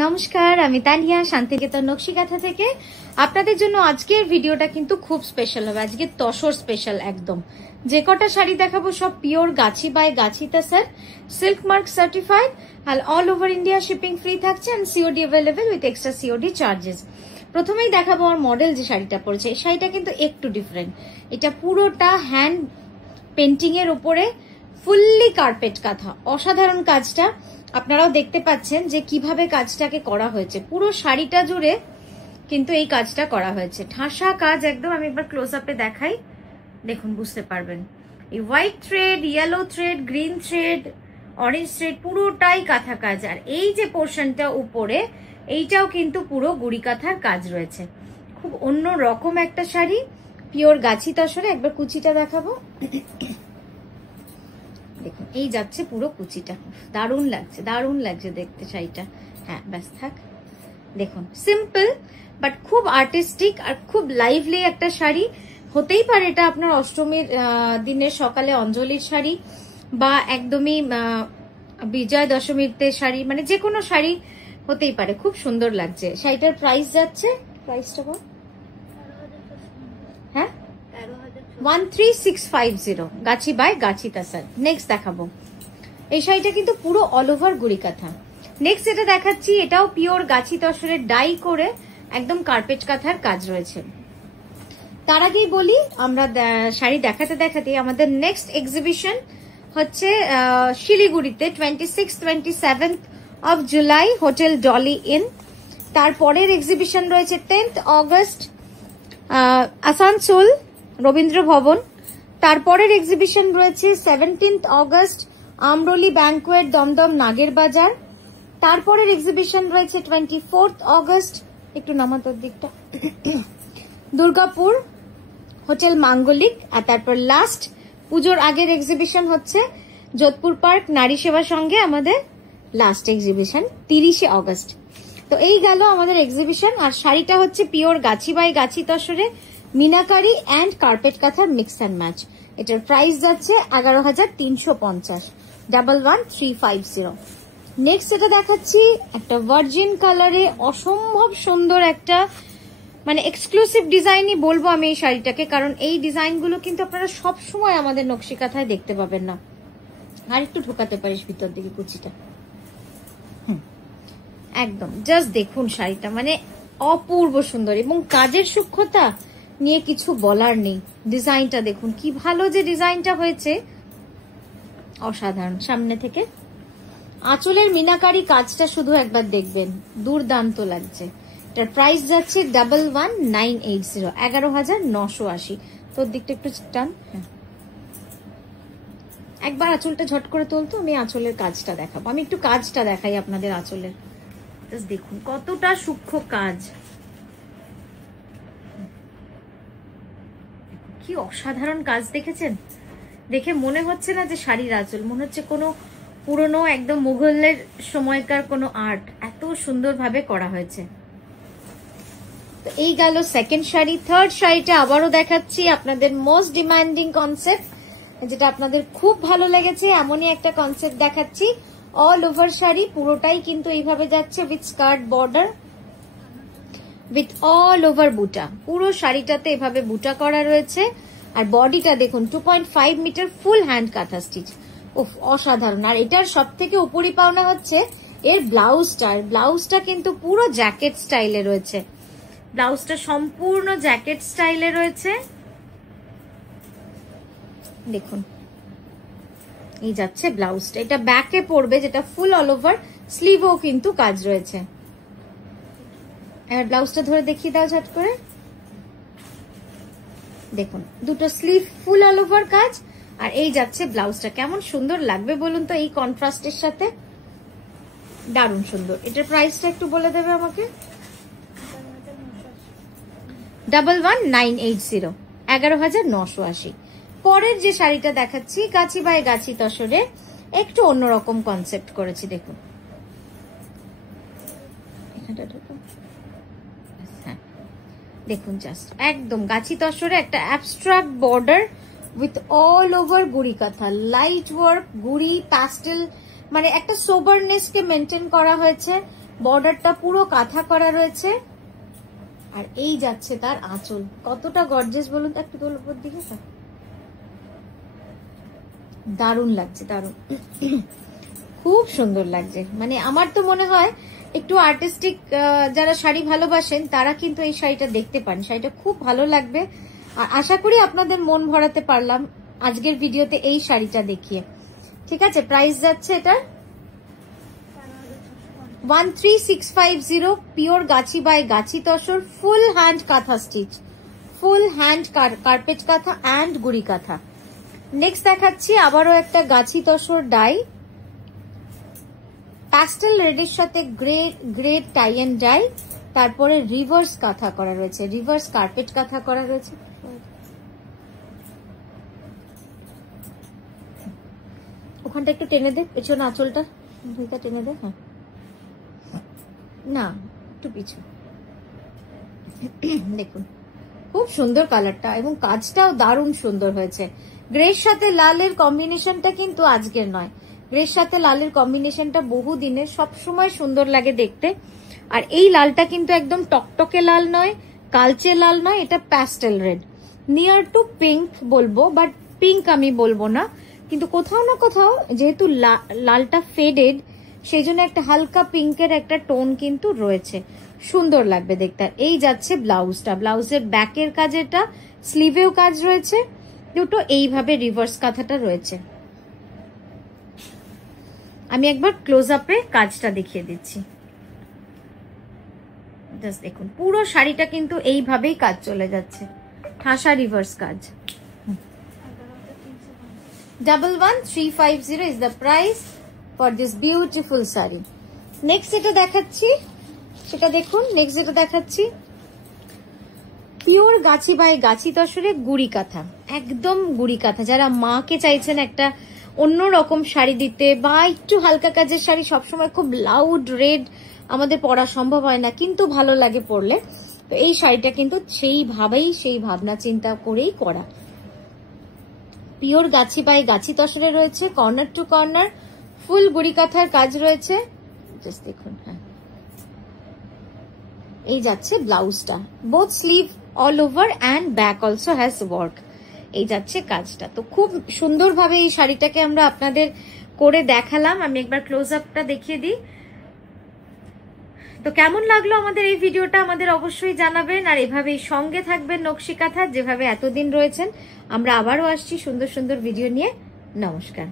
নমস্কার, আমি তানিয়া শান্তিনিকেতন নকশিকাঁথা থেকে। আপনাদের জন্য আজকের ভিডিওটা কিন্তু খুব স্পেশাল হবে। আজকে তসর স্পেশাল একদম। যে কটা শাড়ি দেখাবো সব পিওর গাছি বাই গাছিতা স্যার, সিল্ক মার্ক সার্টিফাইড, আর all over India shipping free থাকছে, and COD available with extra COD charges. প্রথমেই দেখাবো আমার মডেল যে শাড়িটা পরেছে। এই শাড়িটা কিন্তু একটু ডিফারেন্ট। এটা পুরোটা হ্যান্ড পেন্টিং এর উপরে ফুললি কার্পেট কাঁথা, অসাধারণ কাজটা। আপনারাও দেখতে পাচ্ছেন যে কিভাবে কাজটাকে করা হয়েছে। পুরো শাড়িটা জুড়ে কিন্তু এই কাজটা করা হয়েছে, ঠাসা কাজ একদম। আমি একবার ক্লোজ আপে দেখাই, দেখুন বুঝতে পারবেন। এই white thread, yellow thread, green thread, orange thread, পুরোটাই কাঁথা কাজ। আর এই যে পোর্শনটা উপরে, এইটাও কিন্তু পুরো গুড়ি কাঁথার কাজ রয়েছে। খুব অন্য রকম একটা শাড়ি, পিওর গাছি তসরে। একবার কুচিটা দেখাবো, দেখুন এই যাচ্ছে পুরো কুচিটা। দারুণ লাগছে, দারুণ লাগছে দেখতে শাড়িটা। হ্যাঁ ব্যাস থাক। দেখুন সিম্পল বাট খুব আর্টিস্টিক আর খুব লাইভলি একটা শাড়ি। হতেই পারে এটা আপনার অষ্টমীর দিনের সকালে অঞ্জলির শাড়ি, বা একদমই বিজয়া দশমীতে শাড়ি, মানে যে কোনো শাড়ি হতেই পারে। খুব সুন্দর লাগছে শাড়িটার। প্রাইস যাচ্ছে, প্রাইসটা বল। হ্যাঁ 13650 গাছি বাই গাছিতা স্যার। নেক্সট দেখাবো এই শাড়িটা কিন্তু পুরো অল ওভার গুড়ি কাঁথা। নেক্সট যেটা দেখাচ্ছি এটাও পিওর গাছি তসরের ডাই করে একদম কার্পেট কাঁথার কাজ রয়েছে। তার আগেই বলি, আমরা শাড়ি দেখাতে দেখাতে আমাদের নেক্সট এক্সিবিশন হচ্ছে শিলিগুড়িতে 26-27 of July, hotel Dolly in. তারপরের এক্সিবিশন রয়েছে 10th অগস্ট আসানসোল রবীন্দ্র ভবন। তারপরের এক্সিবিশন রয়েছে 17th অগস্ট আমরোলি ব্যাংকুয়েট, দমদম নাগের বাজার। তারপরের এক্সিবিশন রয়েছে 24th অগস্ট, একটু নামাতর দিকটা, দুর্গাপুর হোটেল মাঙ্গলিক। আর তারপর লাস্ট পুজোর আগের এক্সিবিশন হচ্ছে যোধপুর পার্ক নারী সেবা সঙ্গে আমাদের লাস্ট এক্সিবিশন 30 অগস্ট। তো এই গেল আমাদের এক্সিবিশন। আর শাড়িটা হচ্ছে পিওর গাছি by Gachhi তসরে meenakari and carpet কাঁথার মিক্স অ্যান্ড ম্যাচ। এটার প্রাইস যাচ্ছে 11,350, 11350। নেক্সট যেটা দেখাচ্ছি একটা ভার্জিন কালারে অসম্ভব সুন্দর একটা, মানে এক্সক্লুসিভ ডিজাইনই বলবো আমি এই শাড়িটাকে, কারণ এই ডিজাইনগুলো কিন্তু আপনারা সব সময় আমাদের নকশি কাঁথায় দেখতে পাবেন না। আর একটু ঢোকাতে পারিস ভিতর দিকে কুচিটা। একদম জাস্ট দেখুন শাড়িটা, মানে অপূর্ব সুন্দর এবং কাজের সূক্ষ্মতা নিয়ে কিছু বলার নেই। ডিজাইনটা দেখুন কি ভালো যে ডিজাইনটা হয়েছে, অসাধারণ। সামনে থেকে আঁচলের মিনাকারি কাজটা শুধু একবার দেখবেন, দুর্দান্ত লাগছে। এটার প্রাইস যাচ্ছে 11,980, 11,980। তোর দিকটা একটু টান। হ্যাঁ একবার আঁচলটা ঝট করে তুলতো, আমি আঁচলের কাজটা দেখাবো। আমি একটু কাজটা দেখাই আপনাদের আঁচলের। দেখুন কতটা সূক্ষ্ম কাজ, কি অসাধারণ কাজ দেখেছেন। দেখে মনে হচ্ছে না যে শাড়ির আঁচল, মনে হচ্ছে কোনো পুরনো একদম মুঘলের সময়কার কোনো আর্ট, এত সুন্দরভাবে করা হয়েছে। তো এই গেল সেকেন্ড শাড়ি। থার্ড শাড়িটা আবারও দেখাচ্ছি আপনাদের মোস্ট ডিমান্ডিং কনসেপ্ট, যেটা আপনাদের খুব ভালো লেগেছে, এমনই একটা কনসেপ্ট দেখাচ্ছি। অল ওভার শাড়ি পুরোটাই কিন্তু এইভাবে যাচ্ছে with skirt border, with all over বুটা। পুরো শাড়িটাতে এভাবে বুটা করা রয়েছে। আর বডিটা দেখুন 2.5 মিটার ফুল হ্যান্ড কাঁথা স্টিচ। উফ অসাধারণ। আর এটার সব থেকে উপরি পাওনা হচ্ছে এর ব্লাউজটা। ব্লাউজটা কিন্তু পুরো জ্যাকেট স্টাইলে রয়েছে। ব্লাউজটা সম্পূর্ণ জ্যাকেট স্টাইলে রয়েছে। দেখুন এই যাচ্ছে ব্লাউজটা, এটা ব্যাকে পড়বে, যেটা ফুল অল ওভার। স্লিভও কিন্তু কাজ রয়েছে। এবার ব্লাউজটা ধরে দেখিয়ে দাও ঝট করে। দেখুন দুটো স্লিভ ফুল অল ওভার কাজ। আর এই যাচ্ছে ব্লাউজটা। কেমন সুন্দর লাগবে বলুন তো এই কন্ট্রাস্টের সাথে, দারুণ সুন্দর। এটার প্রাইসটা একটু বলে দেবে আমাকে। 11,980, 11,980। পরের যে শাড়িটা দেখাচ্ছি গাছি বাই গাছি তসরে একটু অন্যরকম কনসেপ্ট করেছি। দেখুন হ্যাঁ দেখুন জাস্ট একদম গাছি তসরে একটা abstract border with all over গুড়ি কাঁথা, লাইট ওয়ার্ক, গুড়ি, প্যাস্টেল, মানে একটা সোবারনেস কে মেনটেন করা হয়েছে। বর্ডারটা পুরো কাঁথা করা রয়েছে। আর এই যাচ্ছে তার আঁচল, কতটা গর্জিয়াস বলুন তো, একটু তোর উপর দিকে দারুণ লাগছে, দারুণ খুব সুন্দর লাগছে। মানে আমার তো মনে হয় একটু আর্টিস্টিক যারা শাড়ি ভালোবাসেন তারা কিন্তু এই শাড়িটা দেখতে পান, শাড়িটা খুব ভালো লাগবে। আর আশা করি আপনাদের মন ভরাতে পারলাম আজকের ভিডিওতে এই শাড়িটা দেখিয়ে। ঠিক আছে, প্রাইস যাচ্ছে এটা 13650, পিওর গাছি by Gachhi tussar, full hand কাঁথা স্টিচ, ফুল হ্যান্ড কার্পেট কাঁথা অ্যান্ড গুড়ি কাঁথা। নেক্সট দেখাচ্ছি আবারও একটা গাছি তসর ডাই, প্যাস্টেল রেডের সাথে গ্রে টাই এন্ড ডাই, তারপরে রিভার্স কাঁথা করা রয়েছে, রিভার্স কার্পেট কাঁথা করা রয়েছে। ওখানটা একটু টেনে দে, পেছনে আঁচলটা টেনে দে। হ্যাঁ না একটু পিছু, দেখুন খুব সুন্দর কালারটা এবং কাজটাও দারুণ সুন্দর হয়েছে। গ্রের সাথে লালের কম্বিনেশনটা কিন্তু আজকের নয়, গ্রের সাথে লালের কম্বিনেশনটা বহু দিনের, সবসময় সুন্দর লাগে দেখতে। আর এই লালটা কিন্তু একদম টকটকে লাল নয়, কালচে লাল নয়, এটা pastel red, near to pink বলবো, বাট পিঙ্ক আমি বলবো না, কিন্তু কোথাও না কোথাও যেহেতু লালটা ফেডেড সেই জন্য একটা হালকা পিঙ্কের একটা টোন কিন্তু রয়েছে, সুন্দর লাগবে দেখতে। এই যাচ্ছে ব্লাউজটা, ব্লাউজের ব্যাকের কাজ, এটা স্লিভেও কাজ রয়েছে, দুটো এইভাবে রিভার্স কাঁথাটা রয়েছে। আমি একবার ক্লোজ আপে কাজটা দেখিয়ে দিচ্ছি, জাস্ট দেখুন পুরো শাড়িটা কিন্তু এইভাবেই কাজ চলে যাচ্ছে, ঠাসা রিভার্স কাজ। 11350 is the price for this beautiful saree. Next যেটা দেখাচ্ছি সেটা দেখুন, নেক্সট যেটা দেখাচ্ছি পিওর গাছি বাই গাছি তসরে গুড়ি কাঁথা, একদম গুড়ি কাঁথা। যারা মাকে চাইছেন একটা অন্যরকম শাড়ি দিতে বা একটু হালকা কাজের শাড়ি, সবসময় খুব লাউড রেড আমাদের পরা সম্ভব হয় না, কিন্তু ভালো লাগে পরলে, তো এই শাড়িটা কিন্তু সেইভাবেই সেই ভাবনা চিন্তা করেই করা। পিওর গাছি বাই গাছি তসরে রয়েছে, কর্নার টু কর্নার ফুল গুড়ি কাঁথার কাজ রয়েছে, জাস্ট দেখুন। হ্যাঁ এই যাচ্ছে ব্লাউজটা, both sleeve all over and back also has work, এই যাচ্ছে কাজটা। তো খুব সুন্দরভাবে এই শাড়িটাকে আমরা আপনাদের করে দেখালাম। আমি একবার ক্লোজ আপটা দেখিয়ে দিই। তো কেমন লাগলো আমাদের এই ভিডিওটা আমাদের অবশ্যই জানাবেন, আর এভাবেই সঙ্গে থাকবেন নকশি কাঁথা, যেভাবে এতদিন রয়েছেন। আমরা আবারও আসছি সুন্দর সুন্দর ভিডিও নিয়ে। নমস্কার।